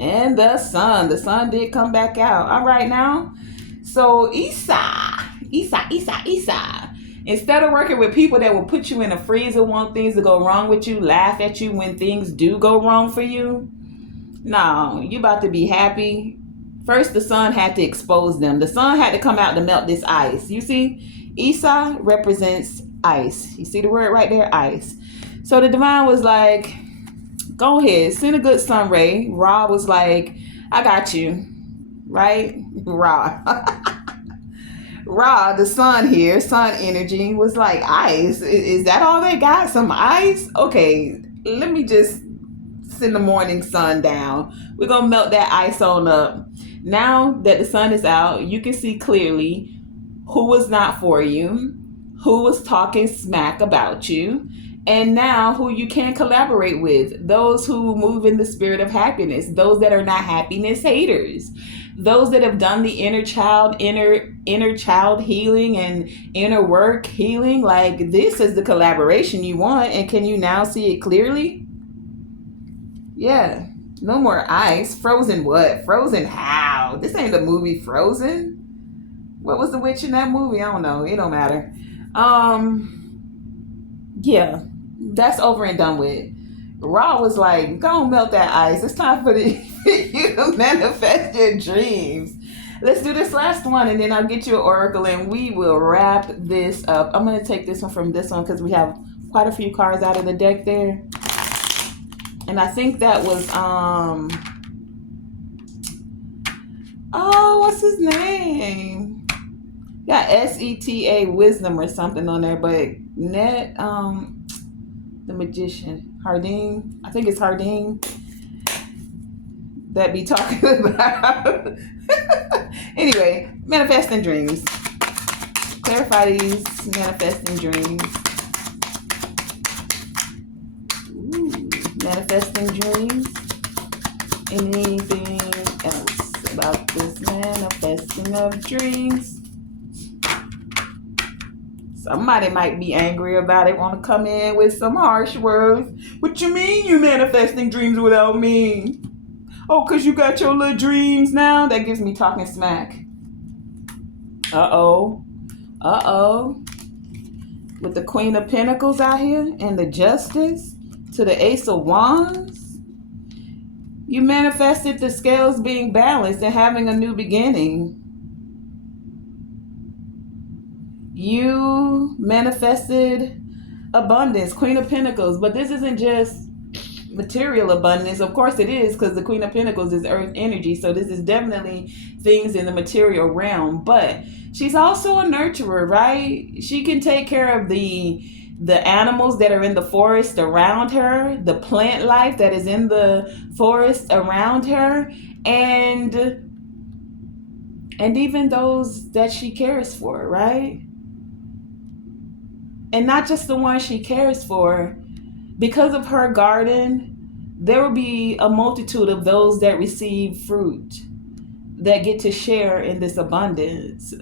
And the Sun. The Sun did come back out. All right now. So Isa. Instead of working with people that will put you in a freezer, want things to go wrong with you, laugh at you when things do go wrong for you. No, you about to be happy. First, the Sun had to expose them. The Sun had to come out to melt this ice. You see, Isa represents ice. You see the word right there, ice. So the Divine was like, go ahead, send a good sun ray. Ra was like, I got you. Right? Ra. Ra, the sun here, sun energy, was like, ice. Is that all they got? Some ice? Okay, let me just send the morning sun down. We're going to melt that ice on up. Now that the sun is out, you can see clearly who was not for you, who was talking smack about you, and now who you can collaborate with. Those who move in the spirit of happiness, those that are not happiness haters, those that have done the inner child healing and inner work healing. Like, this is the collaboration you want, and can you now see it clearly? Yeah. No more ice. Frozen what? Frozen how? This ain't the movie Frozen. What was the witch in that movie? I don't know. It don't matter. Yeah. That's over and done with. Ra was like, go and melt that ice. It's time for you to manifest your dreams. Let's do this last one, and then I'll get you an oracle, and we will wrap this up. I'm going to take this one from this one because we have quite a few cards out of the deck there. And I think that was, oh, what's his name? Got SETA wisdom or something on there, but net the magician Harding, I think it's Harding that be talking about. Anyway, manifesting dreams. Clarify these manifesting dreams. Ooh, manifesting dreams. Anything else about this manifesting of dreams? Somebody might be angry about it, want to come in with some harsh words. What you mean you manifesting dreams without me? Oh, because you got your little dreams now? That gives me talking smack. Uh-oh. Uh-oh. With the Queen of Pentacles out here and the Justice to the Ace of Wands. You manifested the scales being balanced and having a new beginning. You manifested abundance, Queen of Pentacles. But this isn't just material abundance. Of course it is, because the Queen of Pentacles is earth energy. So this is definitely things in the material realm. But she's also a nurturer, right? She can take care of the animals that are in the forest around her, the plant life that is in the forest around her, and even those that she cares for, right? And not just the ones she cares for. Because of her garden, there will be a multitude of those that receive fruit, that get to share in this abundance.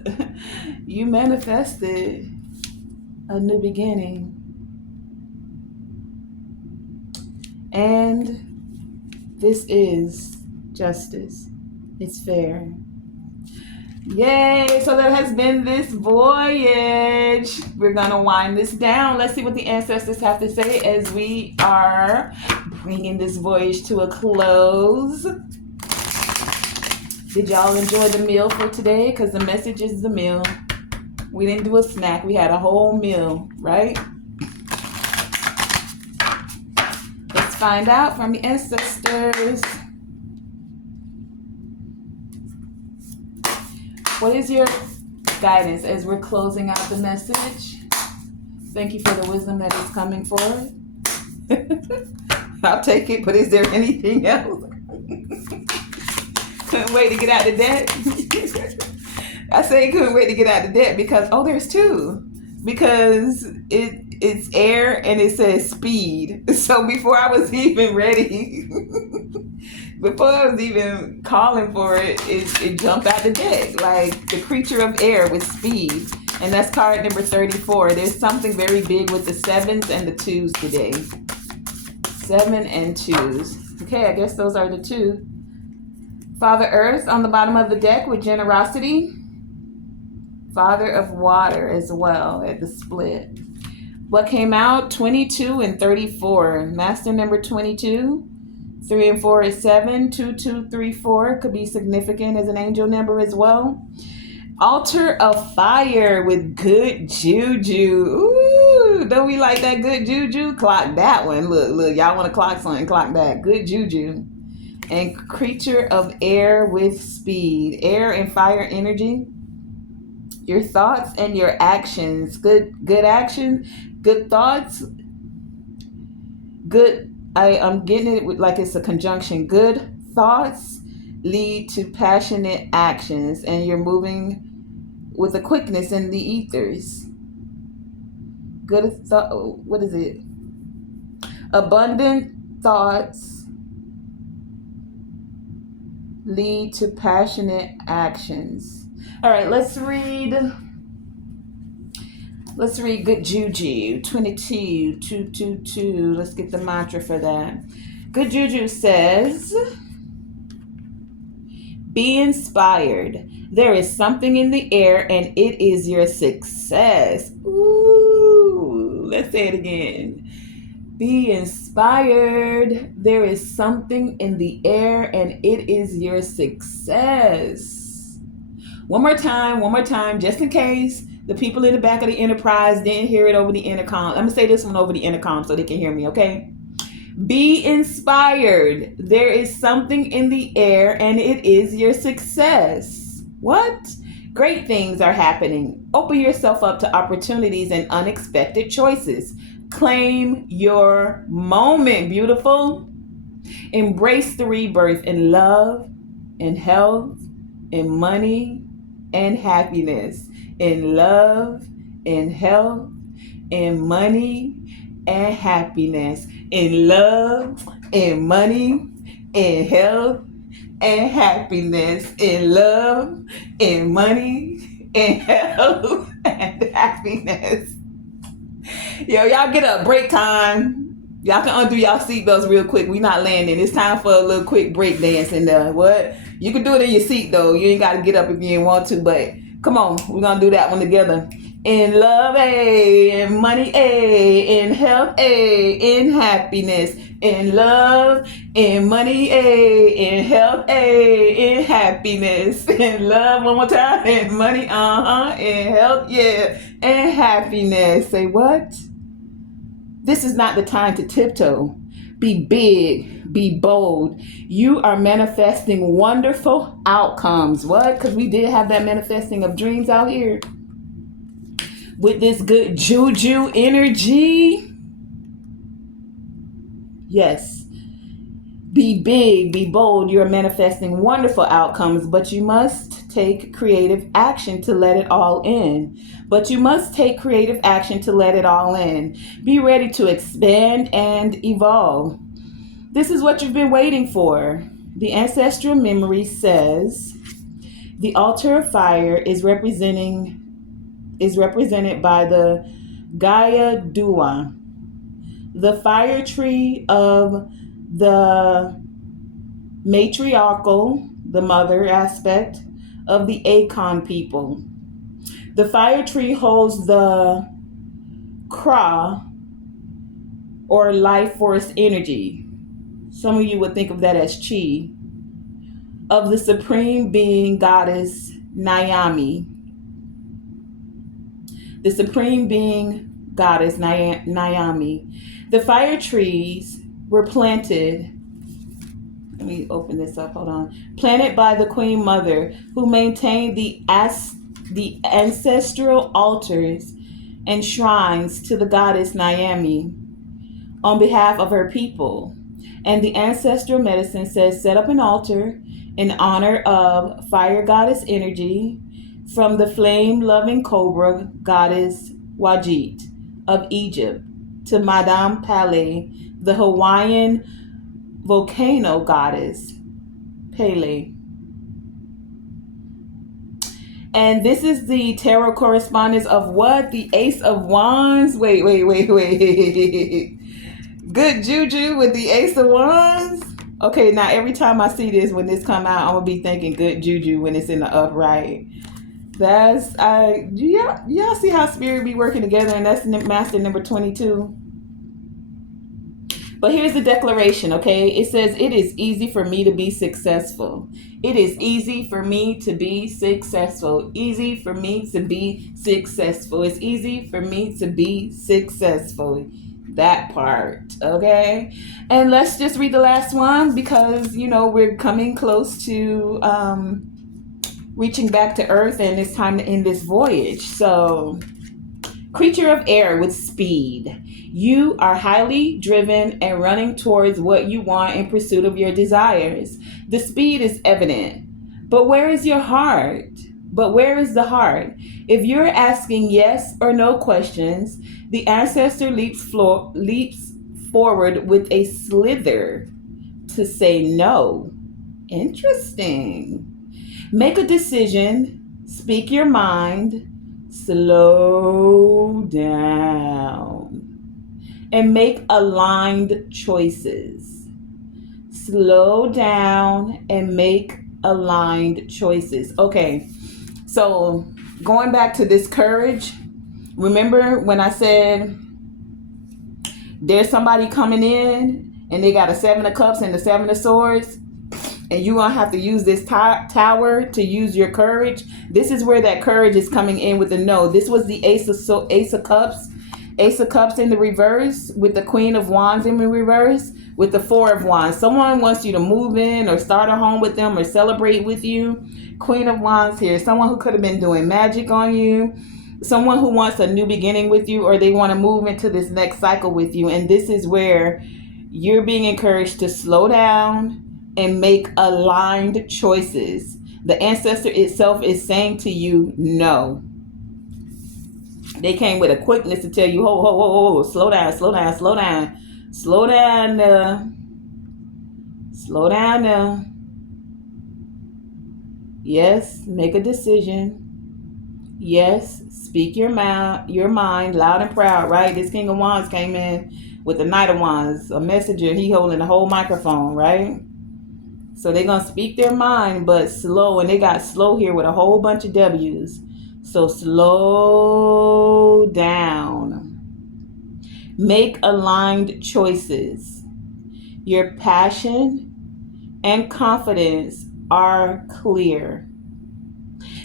You manifested a new beginning. And this is justice. It's fair. Yay! So there has been this voyage. We're going to wind this down. Let's see what the ancestors have to say as we are bringing this voyage to a close. Did y'all enjoy the meal for today? Because the message is the meal. We didn't do a snack. We had a whole meal, right? Let's find out from the ancestors. What is your guidance as we're closing out the message? Thank you for the wisdom that is coming forward. I'll take it, but is there anything else? Couldn't wait to get out of debt. I say couldn't wait to get out of debt because, there's two. Because it's air and it says speed. So before I was even ready... Before I was even calling for it, it jumped out the deck. Like the creature of air with speed. And that's card number 34. There's something very big with the 7s and the 2s today. 7 and 2s. Okay, I guess those are the two. Father Earth on the bottom of the deck with generosity. Father of Water as well at the split. What came out? 22 and 34. Master number 22. 3 and 4 is 7. 2, 2, 3, 4 could be significant as an angel number as well. Altar of Fire with good juju. Ooh, don't we like that good juju? Clock that one. Look, y'all want to clock something? Clock that. Good juju. And creature of air with speed. Air and fire energy. Your thoughts and your actions. Good action. Good thoughts. Good. I'm getting it with like it's a conjunction. Good thoughts lead to passionate actions, and you're moving with a quickness in the ethers. Good thought. What is it? Abundant thoughts lead to passionate actions. All right, let's read. Let's read Good Juju, 22, 222. Let's get the mantra for that. Good Juju says, be inspired. There is something in the air and it is your success. Ooh, let's say it again. Be inspired. There is something in the air and it is your success. One more time, just in case the people in the back of the Enterprise didn't hear it over the intercom. I'm going to say this one over the intercom so they can hear me, okay? Be inspired. There is something in the air and it is your success. What? Great things are happening. Open yourself up to opportunities and unexpected choices. Claim your moment, beautiful. Embrace the rebirth in love, in health, in money, and happiness. In love, in health, in money, and happiness. In love, in money, in health, and happiness. In love, in money, in health, and happiness. Yo, y'all get up. Break time. Y'all can undo y'all seatbelts real quick. We not landing. It's time for a little quick break dance in there. What? You can do it in your seat though. You ain't got to get up if you ain't want to. But come on, we're gonna do that one together. In love, in money, in health, in happiness. In love, in money, in health, in happiness. In love, one more time. In money, in health, yeah, and happiness. Say what? This is not the time to tiptoe. Be big, be bold. You are manifesting wonderful outcomes. What? Because we did have that manifesting of dreams out here with this good juju energy. Yes. Be big, be bold. You're manifesting wonderful outcomes, but you must take creative action to let it all in. But you must take creative action to let it all in. Be ready to expand and evolve. This is what you've been waiting for. The ancestral memory says the altar of fire is represented by the Gaia Dua, the fire tree of the matriarchal, the mother aspect of the Akon people. The fire tree holds the Kra, or life force energy. Some of you would think of that as chi, of the supreme being goddess Nyami. The supreme being goddess Nyami. The fire trees were planted. Let me open this up. Hold on. Planted by the Queen Mother, who maintained the ancestral altars and shrines to the goddess Nyami on behalf of her people. And the ancestral medicine says set up an altar in honor of fire goddess energy from the flame-loving cobra goddess Wajit of Egypt to Madame Pele, the Hawaiian volcano goddess Pele. And this is the tarot correspondence of what? The Ace of Wands. Wait. Good juju with the Ace of Wands. Okay, now every time I see this, when this come out, I'm gonna be thinking good juju when it's in the upright. That's y'all see how spirit be working together, and that's master number 22. But here's the declaration, okay? It says, it is easy for me to be successful. It is easy for me to be successful. Easy for me to be successful. It's easy for me to be successful. That part, okay? And let's just read the last one because, we're coming close to reaching back to Earth, and it's time to end this voyage. So, creature of air with speed. You are highly driven and running towards what you want in pursuit of your desires. The speed is evident. But where is your heart? But where is the heart? If you're asking yes or no questions, the ancestor leaps forward with a slither to say no. Interesting. Make a decision. Speak your mind. Slow down. And make aligned choices. Slow down and make aligned choices. Okay, so going back to this courage, remember when I said there's somebody coming in and they got a 7 of cups and the 7 of swords, and you're going to have to use this tower to use your courage? This is where that courage is coming in with the no. This was the ace of cups. Ace of Cups in the reverse with the Queen of Wands in the reverse with the Four of Wands. Someone wants you to move in or start a home with them or celebrate with you. Queen of Wands here. Someone who could have been doing magic on you. Someone who wants a new beginning with you, or they want to move into this next cycle with you. And this is where you're being encouraged to slow down and make aligned choices. The ancestor itself is saying to you, no. They came with a quickness to tell you, ho, ho, ho, ho, slow down, slow down, slow down. Slow down now. Slow down now. Yes, make a decision. Yes, speak your mind loud and proud, right? This King of Wands came in with the Knight of Wands, a messenger. He holding the whole microphone, right? So they're going to speak their mind, but slow. And they got slow here with a whole bunch of W's. So slow down. Make aligned choices. Your passion and confidence are clear.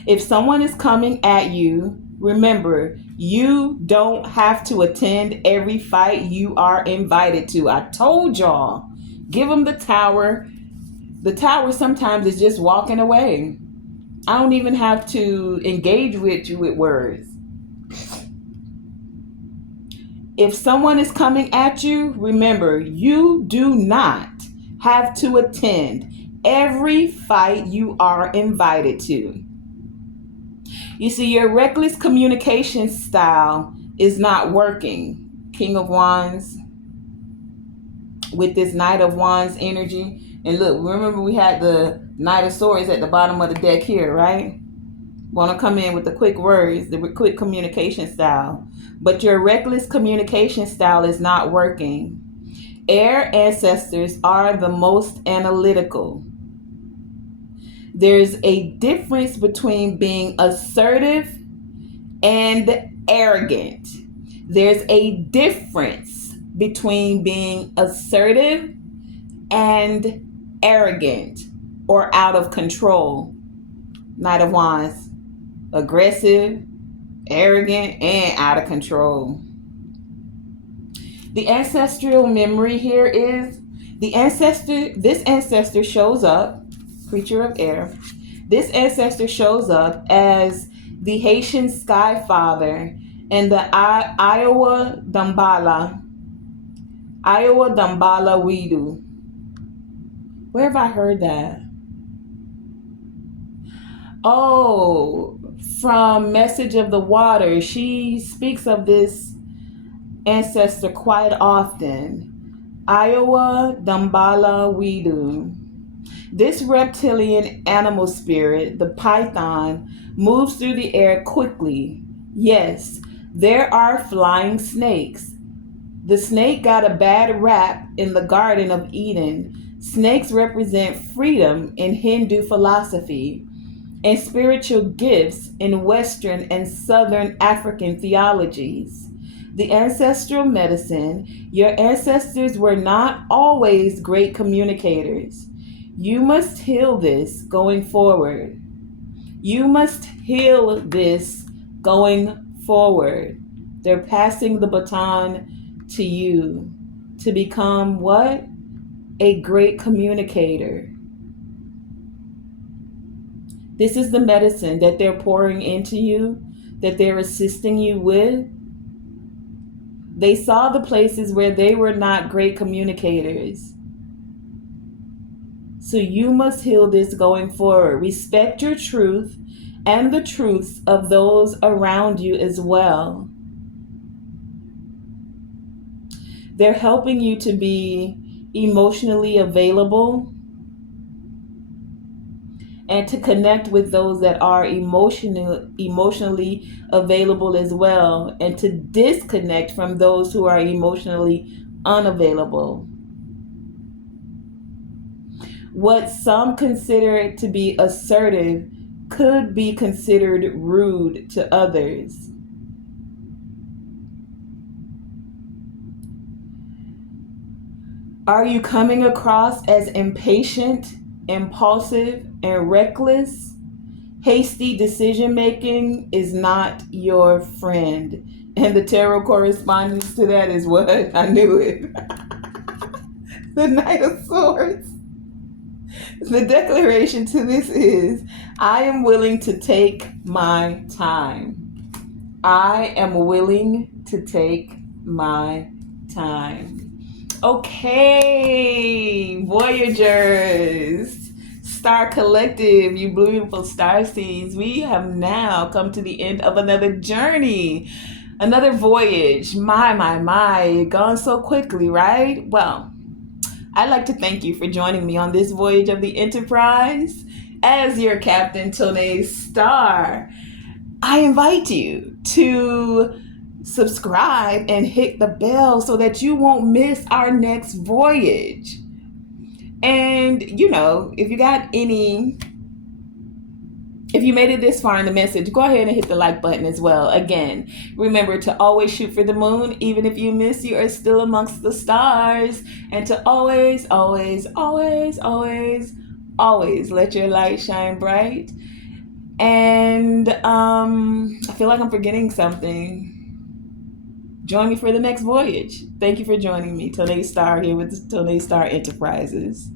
If someone is coming at you, remember, you don't have to attend every fight you are invited to. I told y'all, give them the Tower. The Tower sometimes is just walking away. I don't even have to engage with you with words. If someone is coming at you, remember, you do not have to attend every fight you are invited to. You see, your reckless communication style is not working. King of Wands with this Knight of Wands energy. And look, remember we had the Knight of Swords at the bottom of the deck here, right? Want to come in with the quick words, the quick communication style. But your reckless communication style is not working. Air ancestors are the most analytical. There's a difference between being assertive and arrogant. There's a difference between being assertive and arrogant or out of control. Knight of Wands, aggressive, arrogant, and out of control. The ancestral memory here is this ancestor shows up, creature of air. This ancestor shows up as the Haitian Sky Father and the Iowa Dambala Widu. Where have I heard that? Oh, from Message of the Water. She speaks of this ancestor quite often. Iowa Dambala Widu. This reptilian animal spirit, the python, moves through the air quickly. Yes, there are flying snakes. The snake got a bad rap in the Garden of Eden. Snakes represent freedom in Hindu philosophy and spiritual gifts in Western and Southern African theologies. The ancestral medicine, your ancestors were not always great communicators. You must heal this going forward. You must heal this going forward. They're passing the baton to you to become what? A great communicator. This is the medicine that they're pouring into you, that they're assisting you with. They saw the places where they were not great communicators. So you must heal this going forward. Respect your truth and the truths of those around you as well. They're helping you to be emotionally available and to connect with those that are emotionally available as well, and to disconnect from those who are emotionally unavailable. What some consider to be assertive could be considered rude to others. Are you coming across as impatient, impulsive, and reckless? Hasty decision making is not your friend. And the tarot correspondence to that is what? I knew it. The Knight of Swords. The declaration to this is, I am willing to take my time. I am willing to take my time. Okay, Voyagers, Star Collective, you beautiful star seeds, we have now come to the end of another journey, another voyage. My, gone so quickly, right? Well, I'd like to thank you for joining me on this voyage of the Enterprise. As your captain, Tonae Star, I invite you to subscribe and hit the bell so that you won't miss our next voyage. And, if you made it this far in the message, go ahead and hit the like button as well. Again, remember to always shoot for the moon. Even if you miss, you are still amongst the stars. And to always, always, always, always, always let your light shine bright. And I feel like I'm forgetting something. Join me for the next voyage. Thank you for joining me. Tonae Star here with the Tonae Star Enterprises.